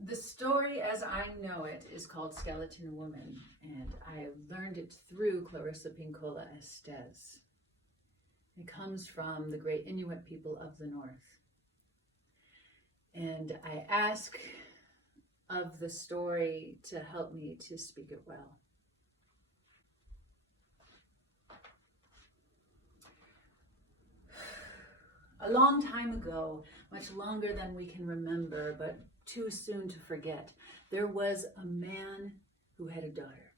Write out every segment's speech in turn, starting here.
The story as I know it is called Skeleton Woman, and I learned it through Clarissa Pinkola Estes. It comes from the great Inuit people of the North. And I ask of the story to help me to speak it well. A long time ago, much longer than we can remember, but too soon to forget, there was a man who had a daughter.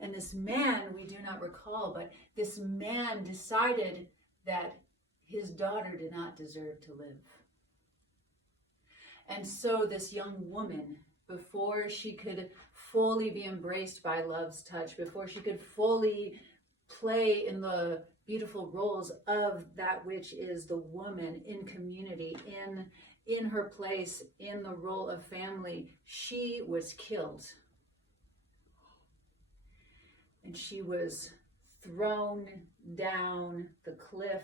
And this man, we do not recall, but this man decided that his daughter did not deserve to live. And so this young woman, before she could fully be embraced by love's touch, before she could fully play in the beautiful roles of that which is the woman in community, in her place, in the role of family, she was killed. And she was thrown down the cliff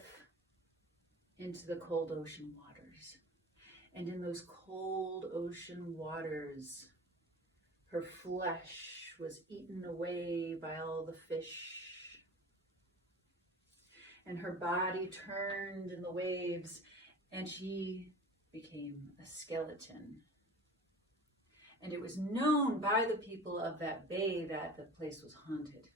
into the cold ocean waters. And in those cold ocean waters, her flesh was eaten away by all the fish. And her body turned in the waves, and she became a skeleton. And it was known by the people of that bay that the place was haunted.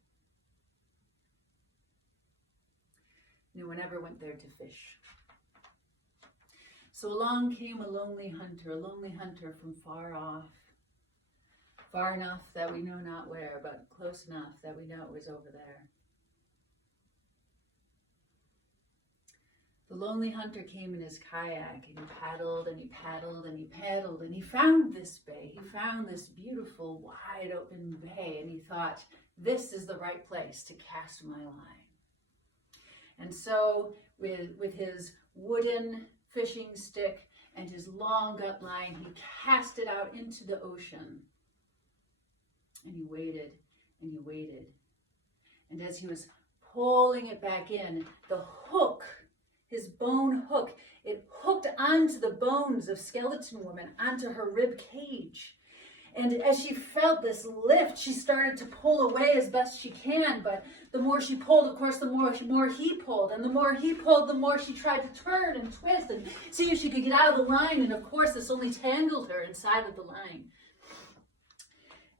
No one ever went there to fish. So along came a lonely hunter from far off, far enough that we know not where, but close enough that we know it was over there. The lonely hunter came in his kayak, and he paddled and he paddled and he paddled, and he found this bay. He found this beautiful, wide open bay, and he thought, this is the right place to cast my line. And so with his wooden fishing stick and his long gut line, he cast it out into the ocean. And he waited and he waited. And as he was pulling it back in, the hook, his bone hook, it hooked onto the bones of Skeleton Woman, onto her rib cage. And as she felt this lift, she started to pull away as best she can. But the more she pulled, of course, the more he pulled. And the more he pulled, the more she tried to turn and twist and see if she could get out of the line. And of course, this only tangled her inside of the line.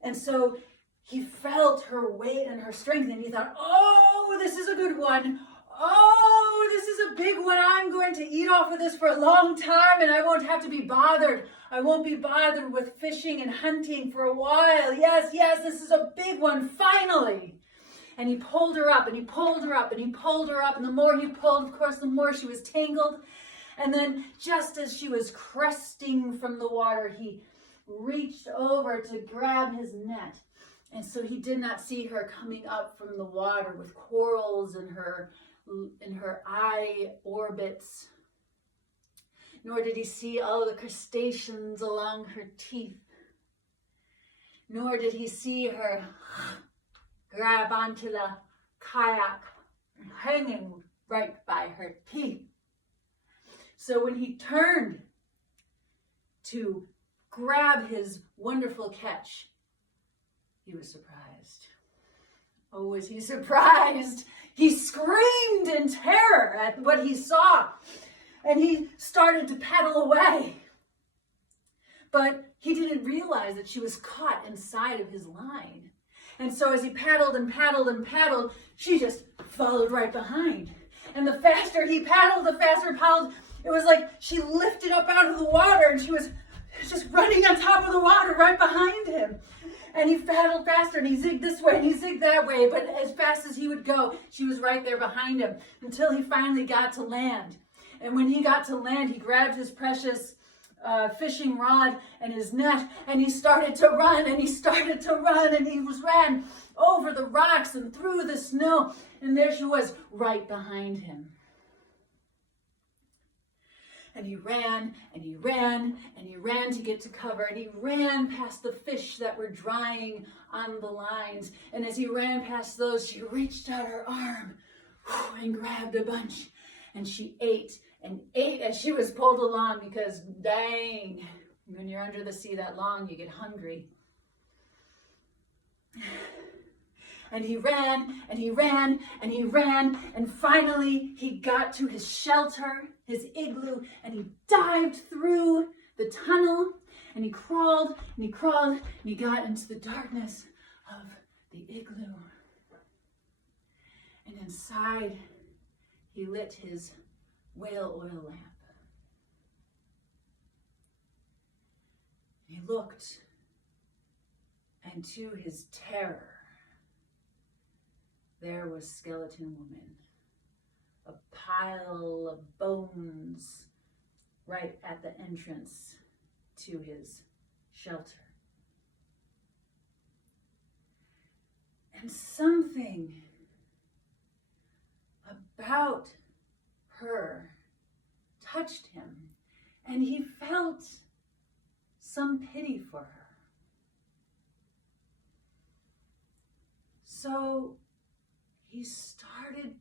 And so he felt her weight and her strength, and he thought, oh, this is a good one. Oh, this is a big one. I'm going to eat off of this for a long time, and I won't have to be bothered. I won't be bothered with fishing and hunting for a while. Yes, this is a big one, finally. And he pulled her up, and he pulled her up, and he pulled her up, and the more he pulled, of course, the more she was tangled. And then just as she was cresting from the water, he reached over to grab his net. And so he did not see her coming up from the water with corals in her eye orbits, nor did he see all the crustaceans along her teeth, nor did he see her grab onto the kayak hanging right by her teeth. So when he turned to grab his wonderful catch, he was surprised. Oh, was he surprised? He screamed in terror at what he saw, and he started to paddle away. But he didn't realize that she was caught inside of his line. And so as he paddled and paddled and paddled, she just followed right behind. And the faster he paddled, the faster he paddled. It was like she lifted up out of the water, and she was just running on top of the water right behind him. And he paddled faster, and he zigged this way, and he zigged that way. But as fast as he would go, she was right there behind him until he finally got to land. And when he got to land, he grabbed his precious fishing rod and his net, and he started to run, and he started to run, and he ran over the rocks and through the snow. And there she was right behind him. And he ran, and he ran, and he ran to get to cover, and he ran past the fish that were drying on the lines. And as he ran past those, she reached out her arm and grabbed a bunch, and she ate and ate as she was pulled along, because dang, When you're under the sea that long, you get hungry. And he ran, and he ran, and he ran, and finally he got to his shelter, his igloo, and he dived through the tunnel, and he crawled, and he crawled, and he got into the darkness of the igloo. And inside, he lit his whale oil lamp. He looked, and to his terror, there was Skeleton Woman, a pile of bones right at the entrance to his shelter. And something about her touched him, and he felt some pity for her. So he started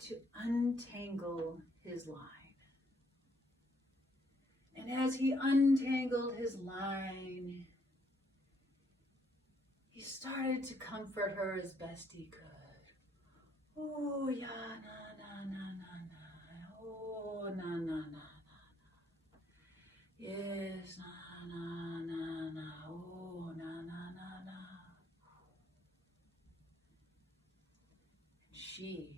to untangle his line. And as he untangled his line, he started to comfort her as best he could. Oh, yeah, na, na, na, na, na. Oh, na, na, na, na, na. Yes, na, na, na, na. Oh, na, na, na, na. She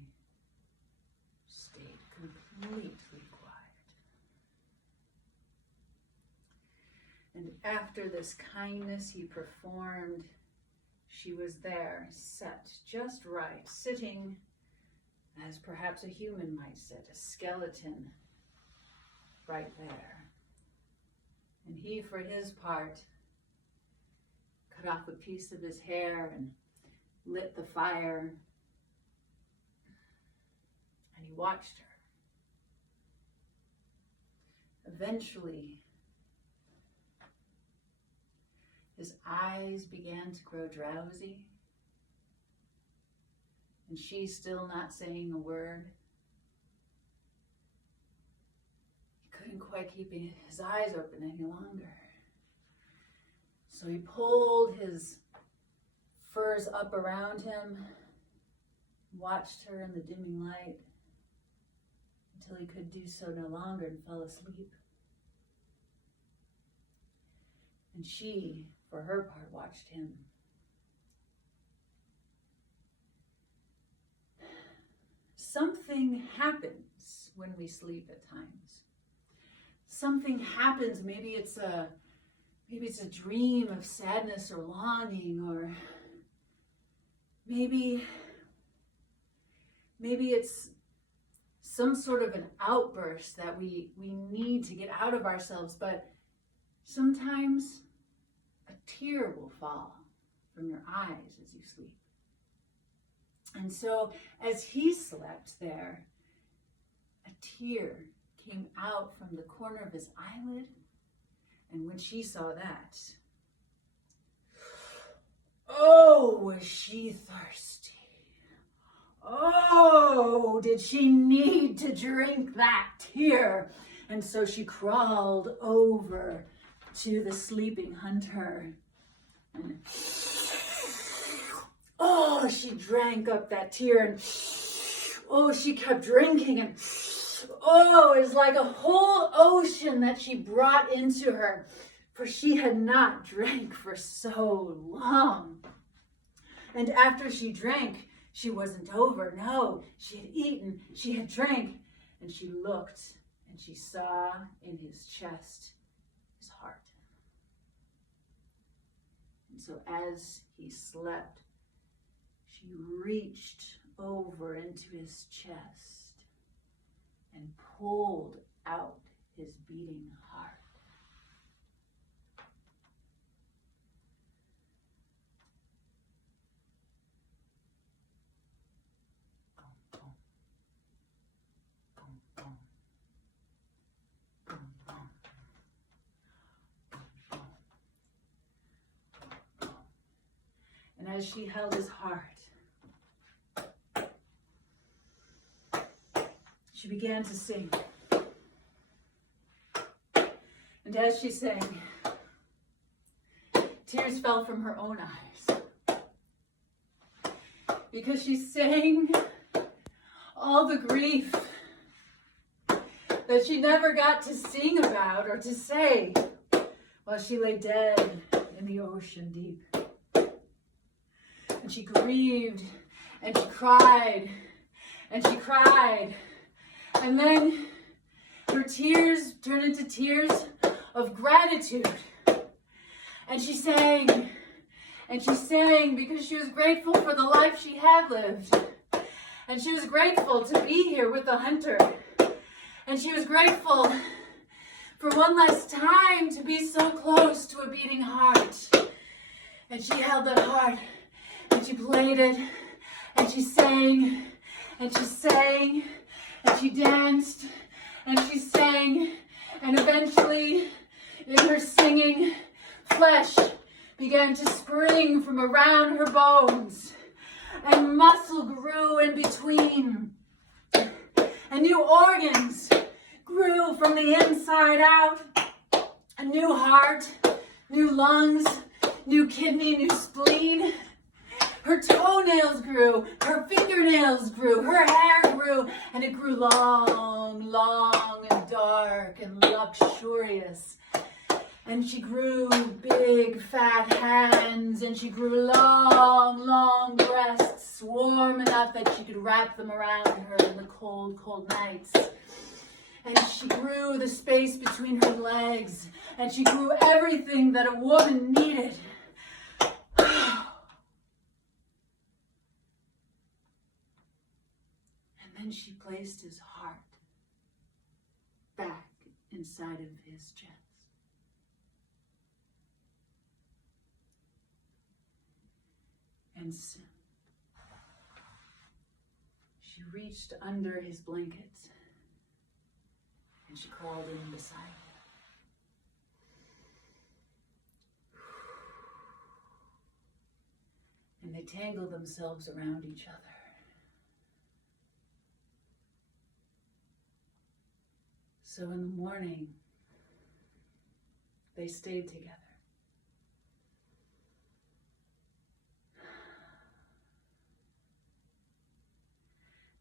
stayed completely quiet. And after this kindness he performed, she was there, set just right, sitting as perhaps a human might sit, a skeleton right there. And he, for his part, cut off a piece of his hair and lit the fire. And he watched her. Eventually, his eyes began to grow drowsy, and she still not saying a word. He couldn't quite keep his eyes open any longer. So he pulled his furs up around him, watched her in the dimming light, until he could do so no longer and fell asleep. And she, for her part, watched him. Something happens when we sleep at times. Something happens, maybe it's a dream of sadness or longing, or maybe it's some sort of an outburst that we need to get out of ourselves, but sometimes a tear will fall from your eyes as you sleep. And so as he slept there, a tear came out from the corner of his eyelid, and when she saw that, oh, was she thirsty. Oh, did she need to drink that tear? And so she crawled over to the sleeping hunter. And oh, she drank up that tear, and oh, she kept drinking, and oh, it was like a whole ocean that she brought into her, for she had not drank for so long. And after she drank, she wasn't over. No, she had eaten, she had drank, and she looked, and she saw in his chest his heart. And so as he slept, she reached over into his chest and pulled out his beating heart. And as she held his heart, she began to sing. And And as she sang, tears fell from her own eyes, because she sang all the grief that she never got to sing about or to say while she lay dead in the ocean deep. And she grieved, and she cried, and she cried. And then her tears turned into tears of gratitude. And she sang, because she was grateful for the life she had lived. And she was grateful to be here with the hunter. And she was grateful for one last time to be so close to a beating heart. And she held that heart, and she played it, and she sang, and she sang, and she danced, and she sang, and eventually, in her singing, flesh began to spring from around her bones, and muscle grew in between, and new organs grew from the inside out. A new heart, new lungs, new kidney, new spleen. Her toenails grew, her fingernails grew, her hair grew, and it grew long, long and dark and luxurious. And she grew big, fat hands, and she grew long, long breasts, warm enough that she could wrap them around her in the cold, cold nights. And she grew the space between her legs, and she grew everything that a woman needed. And then she placed his heart back inside of his chest. And so she reached under his blankets, and she crawled in beside him. And they tangled themselves around each other. So in the morning, they stayed together.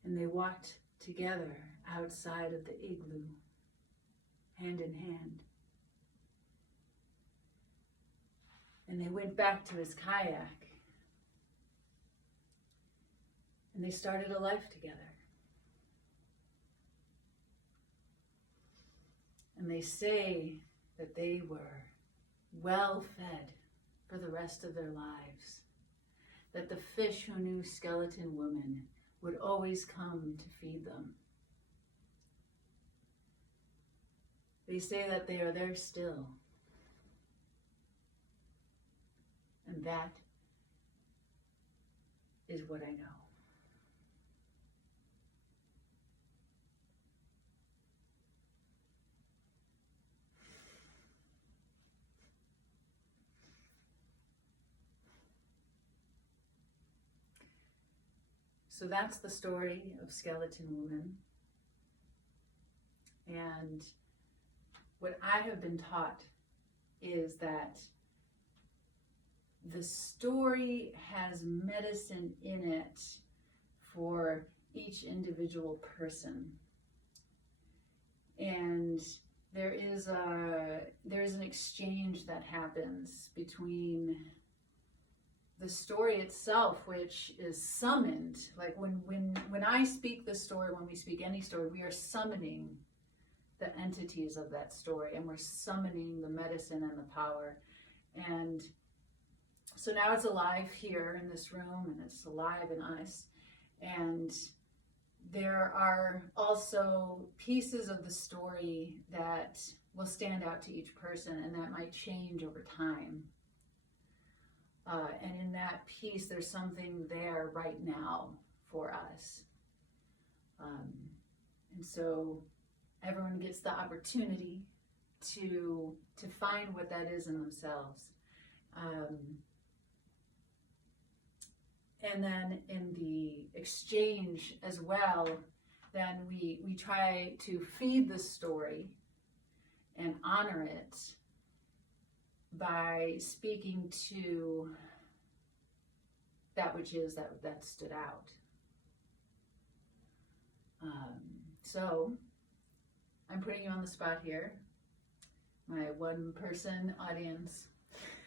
And they walked together outside of the igloo, hand in hand. And they went back to his kayak. And they started a life together. And they say that they were well fed for the rest of their lives. That the fish who knew skeleton women would always come to feed them. They say that they are there still. And that is what I know. So that's the story of Skeleton Woman. And what I have been taught is that the story has medicine in it for each individual person. And there is an exchange that happens between the story itself, which is summoned. Like when I speak the story, when we speak any story, we are summoning the entities of that story, and we're summoning the medicine and the power. And so now it's alive here in this room, and it's alive in us. And there are also pieces of the story that will stand out to each person, and that might change over time. And in that piece, there's something there right now for us. And so everyone gets the opportunity to find what that is in themselves. And then in the exchange as well, then we try to feed the story and honor it by speaking to that which is that stood out. So I'm putting you on the spot here, my one-person audience,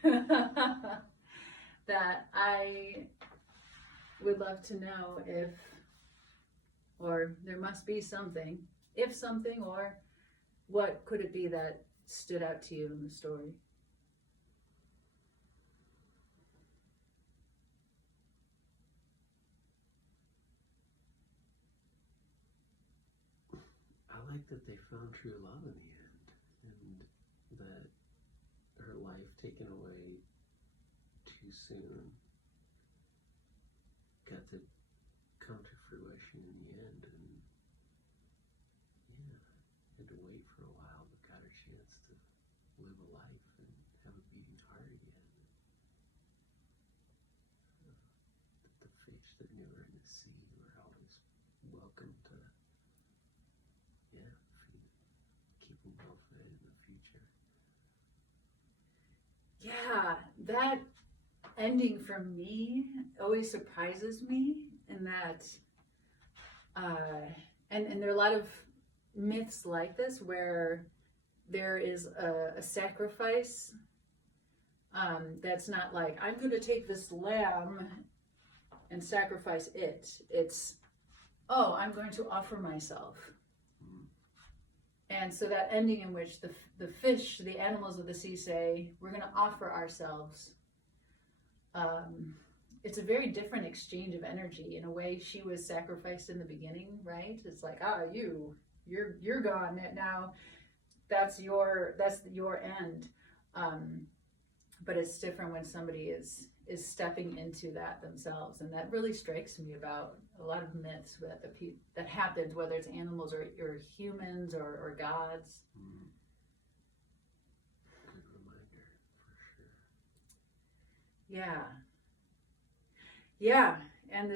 that I would love to know if, or there must be something, if something, or what could it be that stood out to you in the story? I like that they found true love in the end, and that her life taken away too soon got to come to fruition in the end, and yeah, had to wait for a while, but got her chance to live a life and have a beating heart again. The fish that knew her in the sea were always welcome to, yeah, keep them well fed in the future. Yeah, that ending for me always surprises me in that, and there are a lot of myths like this where there is a sacrifice that's not like, I'm going to take this lamb and sacrifice it. It's, oh, I'm going to offer myself. And so that ending in which the fish, the animals of the sea say, we're going to offer ourselves. It's a very different exchange of energy. In a way, she was sacrificed in the beginning, right? It's like, you're gone now. That's your end. But it's different when somebody is stepping into that themselves, and that really strikes me about a lot of myths that happens, whether it's animals or humans or gods. Good reminder, for sure. Yeah, and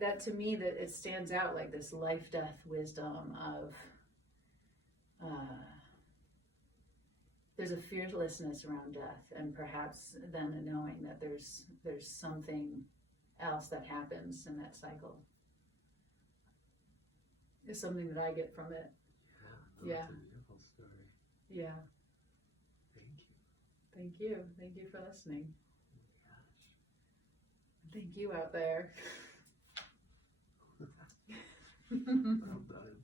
that to me, that it stands out like this life-death wisdom of. There's a fearlessness around death, and perhaps then a knowing that there's something else that happens in that cycle. It's something that I get from it. Yeah, that's a beautiful story. Yeah. Thank you. Thank you for listening. Oh my gosh. Thank you out there. I'm done.